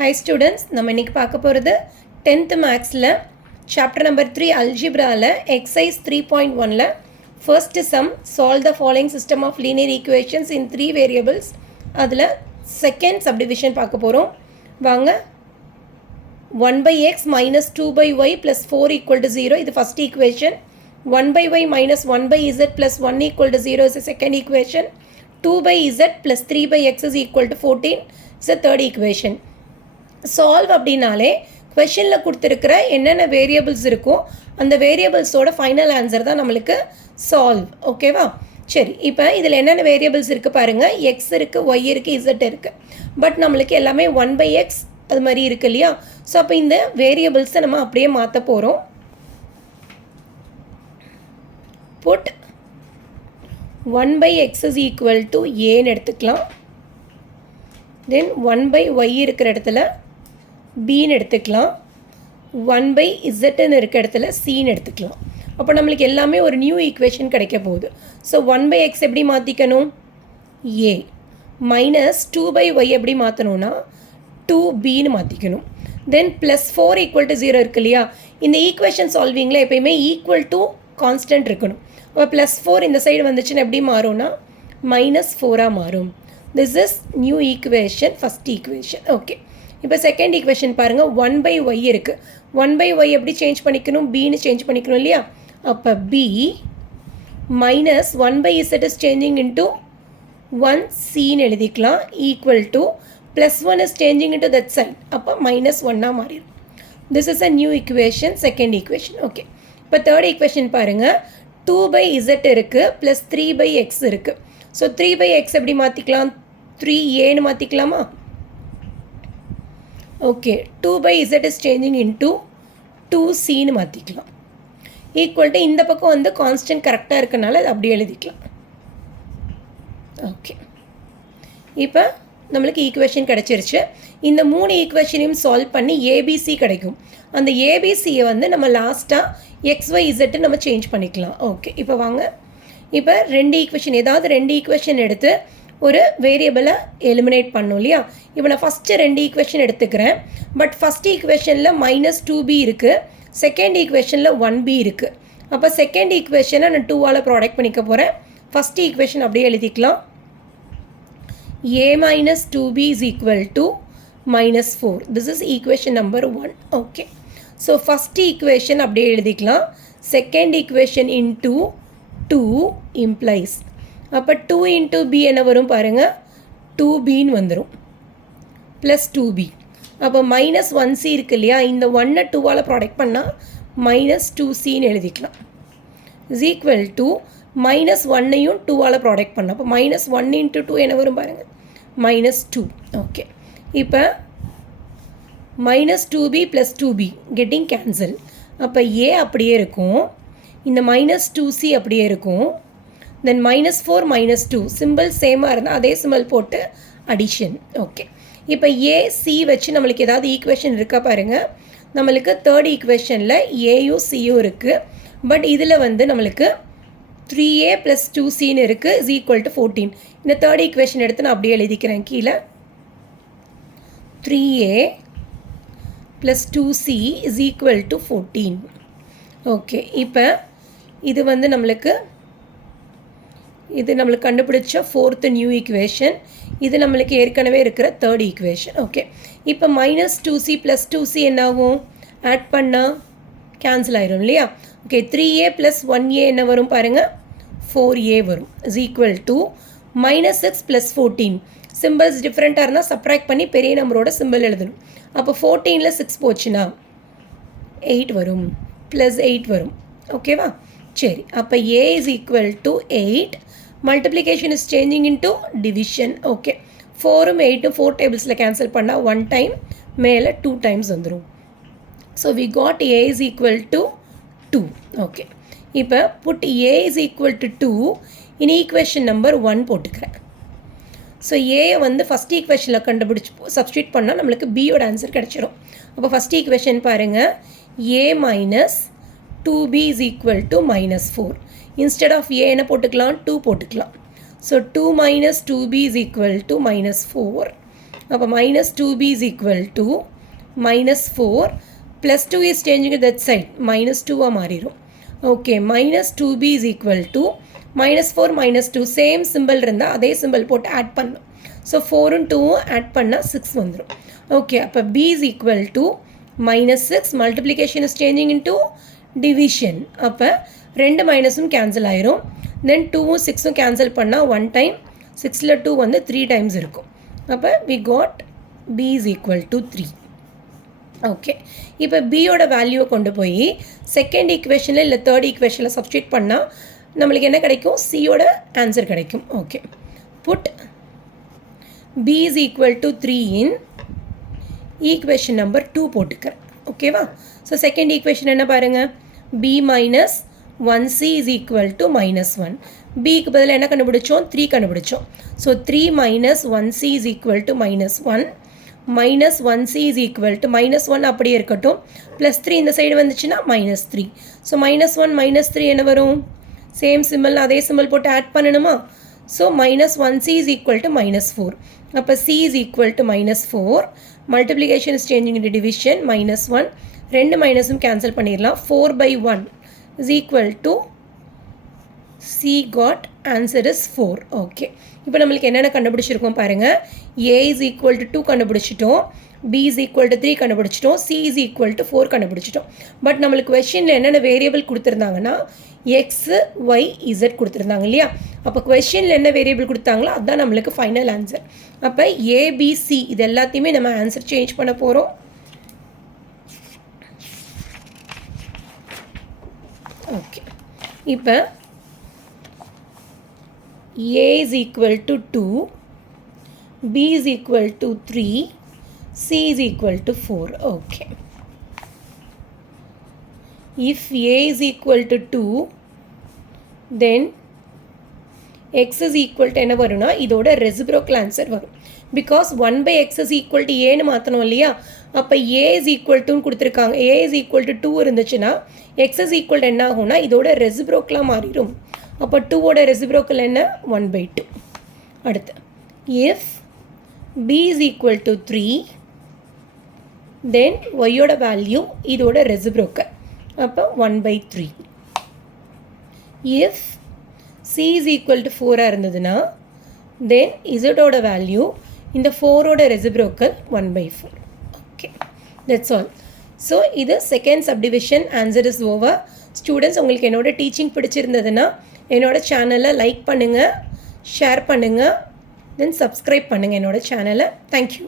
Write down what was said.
Hi students, நம்ம இன்னைக்கு பார்க்க போகிறது 10th மேக்ஸில் சாப்டர் நம்பர் 3 அல்ஜிப்ராவில் எக்ஸைஸ் 3.1ல் first sum solve the following system of linear equations in 3 variables. அதில் செகண்ட் சப்டிவிஷன் பார்க்க போகிறோம். வாங்க. 1/x minus 2/y plus 4 equal to 0 இது first equation. 1/y minus 1/z plus 1 equal to 0 is the second equation. 2/z plus 3/x is equal to 14 is the third equation. Solve அப்படின்னாலே கொஷனில் கொடுத்துருக்கிற என்னென்ன variables இருக்கோ அந்த வேரியபிள்ஸோட final answer தான் நம்மளுக்கு solve. ஓகேவா? சரி, இப்போ இதில் என்னென்ன வேரியபிள்ஸ் இருக்குது பாருங்கள். எக்ஸ் இருக்குது, ஒய் இருக்குது, இசட் இருக்குது. பட் நம்மளுக்கு எல்லாமே 1/x அது மாதிரி இருக்குது இல்லையா? ஸோ அப்போ இந்த வேரியபிள்ஸை நம்ம அப்படியே மாற்ற போகிறோம். Put 1/x is equal to ஏன்னு எடுத்துக்கலாம். தென் 1/y இருக்கிற இடத்துல பின்னு எடுத்துக்கலாம். 1/zன்னு இருக்க இடத்துல சின்னு எடுத்துக்கலாம். அப்போ நம்மளுக்கு எல்லாமே ஒரு நியூ ஈக்குவேஷன் கிடைக்க போகுது. ஸோ 1/x எப்படி மாற்றிக்கணும்? ஏ மைனஸ் 2/y எப்படி மாற்றணும்னா 2bன்னு மாற்றிக்கணும். தென் ப்ளஸ் 4 ஈக்குவல் டு 0 இருக்கு இல்லையா? இந்த ஈக்குவேஷன் சால்விங்கில் எப்பயுமே ஈக்குவல் டு கான்ஸ்டன்ட் இருக்கணும். அப்போ ப்ளஸ் 4 இந்த சைடு வந்துச்சுன்னா எப்படி மாறும்னா -4ஆக மாறும். This is new equation, first equation. Okay, இப்போ செகண்ட் ஈக்குவேஷன் பாருங்கள். 1/y இருக்குது. 1/y எப்படி சேஞ்ச் பண்ணிக்கணும்? பின்னு சேஞ்ச் பண்ணிக்கணும் இல்லையா? அப்போ b minus 1/z is changing into 1cன்னு எழுதிக்கலாம். Equal to plus 1 is changing into that side. அப்போ -1ஆக மாறிடும். This is a new equation, second equation. Okay, இப்போ தேர்ட் ஈக்குவேஷன் பாருங்கள். 2/z இருக்குது ப்ளஸ் 3/x இருக்குது. ஸோ 3/x எப்படி மாற்றிக்கலாம்? 3aன்னு மாற்றிக்கலாமா? Okay, 2/z is changing into 2cன்னு மாற்றிக்கலாம். ஈக்குவல் டு இந்த பக்கம் வந்து கான்ஸ்டன்ட் கரெக்டாக இருக்கனால அது அப்படியே எழுதிக்கலாம். ஓகே, இப்போ நம்மளுக்கு ஈக்குவேஷன் கிடச்சிருச்சு. இந்த 3 ஈக்குவேஷனையும் சால்வ் பண்ணி ஏபிசி கிடைக்கும். அந்த ஏபிசியை வந்து நம்ம லாஸ்ட்டாக XYZ நம்ம சேஞ்ச் பண்ணிக்கலாம். ஓகே, இப்போ வாங்க. இப்போ ரெண்டு ஈக்குவேஷன், ஏதாவது ரெண்டு ஈக்குவேஷன் எடுத்து ஒரு வேரியபிளை எலிமினேட் பண்ணும் இல்லையா? இப்போ நான் ஃபஸ்ட்டு ரெண்டு ஈக்குவேஷன் எடுத்துக்கிறேன். பட் ஃபஸ்ட் ஈக்குவேஷனில் -2b இருக்குது, செகண்ட் ஈக்குவேஷனில் 1b இருக்குது. அப்போ செகண்ட் ஈக்குவேஷனை நான் 2ஆல் ப்ராடக்ட் பண்ணிக்க போகிறேன். ஃபஸ்ட் ஈக்குவேஷன் அப்படியே எழுதிக்கலாம். a minus 2b is equal to -4. This is equation number 1. Okay, so first equation அப்படியே எழுதிக்கலாம். second equation into 2 implies அப்போ 2 into b என்ன வரும் பாருங்கள்? 2bன்னு வந்துடும் ப்ளஸ் 2b. அப்போ -1c இருக்கு இல்லையா? இந்த 1 2ஆல் ப்ராடக்ட் பண்ணால் -2cன்னு எழுதிக்கலாம். இஸ் ஈக்குவல் டு -1ஐயும் 2ஆல் ப்ராடக்ட் பண்ணோம். அப்போ -1 into 2 என்ன வரும் பாருங்கள்? -2. ஓகே, இப்போ -2b plus 2b getting cancel. அப்போ a அப்படியே இருக்கும், இந்த -2c அப்படியே இருக்கும். தென் -4 -2 சிம்பிள் சேமாக இருந்தால் அதே சிம்பிள் போட்டு அடிஷன். ஓகே, இப்போ ஏசி வச்சு நம்மளுக்கு ஏதாவது ஈக்குவேஷன் இருக்கா பாருங்கள். நம்மளுக்கு தேர்ட் ஈக்குவேஷனில் ஏயும் சியும் இருக்குது. பட் இதில் வந்து நம்மளுக்கு 3a + 2cன்னு இருக்குது, இஸ் ஈக்குவல் டு 14. இந்த தேர்ட் ஈக்குவேஷன் எடுத்து நான் அப்படியே எழுதிக்கிறேன் கீழே. 3a + 2c is equal to 14. Okay, இப்போ இது வந்து நம்மளுக்கு கண்டுபிடிச்ச ஃபோர்த்து நியூ ஈக்குவேஷன். இது நம்மளுக்கு ஏற்கனவே இருக்கிற தேர்ட் ஈக்குவேஷன். ஓகே, இப்போ -2c + 2c என்னாகும்? ஆட் பண்ணால் கேன்சல் ஆயிரும் இல்லையா? ஓகே, 3a + 1a என்ன வரும் பாருங்கள்? 4a வரும். Is equal to -6 + 14. சிம்பிள்ஸ் டிஃப்ரெண்ட்டாக இருந்தால் சப்ராக்ட் பண்ணி பெரிய நம்பரோட சிம்பிள் எழுதணும். அப்போ 14ல் 6 போச்சுன்னா 8 வரும், +8 வரும். ஓகேவா? சரி, அப்போ a is equal to 8. Multiplication is changing into division. Okay, 4ம் 8ம் 4 டேபிள்ஸில் கேன்சல் பண்ணால் 1 டைம் மேலே 2 டைம்ஸ் வந்துடும். So we got a is equal to 2. Okay, இப்போ put a is equal to 2 in equation number 1 போட்டுக்கிறேன். ஸோ ஏயை வந்து ஃபஸ்ட் ஈக்குவேஷனில் கண்டுபிடிச்சி சப்ஸ்டியூட் பண்ணால் நம்மளுக்கு பியோட ஆன்சர் கிடச்சிரும். அப்போ ஃபஸ்ட் ஈக்குவேஷன் பாருங்கள். a minus 2b is equal to -4. Instead of a என்ன போட்டுக்கலாம்? 2 போட்டுக்கலாம். So 2 minus 2b is equal to -4. அப்போ minus 2b is equal to minus 4 plus 2 is changing to that side minus 2 மாறிடும். Okay minus 2b is equal to minus 4 minus 2 same simple இருந்தால் அதே simple போட்டு add பண்ணணும். So 4ம் 2ம் add பண்ணால் 6 வந்துடும். Okay அப்போ b is equal to minus 6 multiplication is changing into division. அப்போ ரெண்டு மைனஸும் கேன்சல் ஆயிரும். தென் 2ம் 6ம் கேன்சல் பண்ணால் 1 டைம் 6ல் 2 வந்து 3 டைம்ஸ் இருக்கும். அப்போ we got b is equal to 3. Okay இப்போ பியோட வேல்யூவை கொண்டு போய் செகண்ட் ஈக்குவேஷனில் இல்லை தேர்ட் ஈக்குவேஷனில் சப்ஸ்டியூட் பண்ணால் நம்மளுக்கு என்ன கிடைக்கும் சியோட ஆன்சர் கிடைக்கும். Okay put b is equal to 3 in equation number 2 போட்டுக்கிறேன். ஓகேவா? ஸோ செகண்ட் ஈக்குவேஷன் என்ன பாருங்கள் b minus 1c is equal to minus 1. பிக்கு பதில் என்ன கண்டுபிடிச்சோம் 3 கண்டுபிடிச்சோம். So 3 minus 1c is equal to minus 1. minus 1c is equal to minus 1 அப்படியே இருக்கட்டும் plus 3 இந்த சைடு வந்துச்சுன்னா minus 3. ஸோ minus 1 minus 3 என்ன வரும் சேம் சிம்பிள் அதே சிம்பிள் போட்டு ஆட் பண்ணணுமா. So minus 1c is equal to minus 4. அப்போ c is equal to minus 4. multiplication is changing into division minus 1. ரெண்டு மைனஸும் கேன்சல் பண்ணிடலாம். 4 by 1 is equal to c got answer is 4. Okay இப்போ நம்மளுக்கு என்னென்ன கண்டுபிடிச்சிருக்கோம் பாருங்கள். a is equal to 2 கண்டுபிடிச்சிட்டோம், b is equal to 3 கண்டுபிடிச்சிட்டோம், c is equal to 4 கண்டுபிடிச்சிட்டோம். பட் நம்மளுக்கு கொஷினில் என்னென்ன வேரியபிள் கொடுத்துருந்தாங்கன்னா x y z கொடுத்துருந்தாங்க இல்லையா. அப்போ கொஷினில் என்ன வேரியபிள் கொடுத்தாங்களோ அதுதான் நம்மளுக்கு ஃபைனல் ஆன்சர். அப்போ a b c இது எல்லாத்தையுமே நம்ம ஆன்சர் சேஞ்ச் பண்ண போகிறோம். ஓகே இப்போ a is equal to 2, b is equal to 3, c is equal to 4. Okay. If a is equal to 2, then x is equal to என்ன வரும்னா இதோட reciprocal answer வரும். Because 1 by x is equal to a னு மாற்றணும் இல்லையா. அப்போ a is equal to கொடுத்துருக்காங்க. a is equal to 2 இருந்துச்சுன்னா x is equal to என்ன ஆகும்னா இதோட reciprocal மாறிடும். அப்போ 2ஓட ரெசிப்ரோக்கல் என்ன 1 by 2. அடுத்து if b is equal to 3 then yயோட value இதோட ரெசிப்ரோக்கல் அப்போ 1 by 3. if c is equal to 4 இருந்ததுன்னா then zோட வேல்யூ இந்த 4ஓட reciprocal 1 by 4. Okay that's all. So இது second subdivision answer is over. Students உங்களுக்கு என்னோட டீச்சிங் பிடிச்சிருந்ததுன்னா என்னோட சேனலை லைக் பண்ணுங்கள், ஷேர் பண்ணுங்கள், தென் சப்ஸ்கிரைப் பண்ணுங்கள் என்னோட சேனலை. தேங்க்யூ.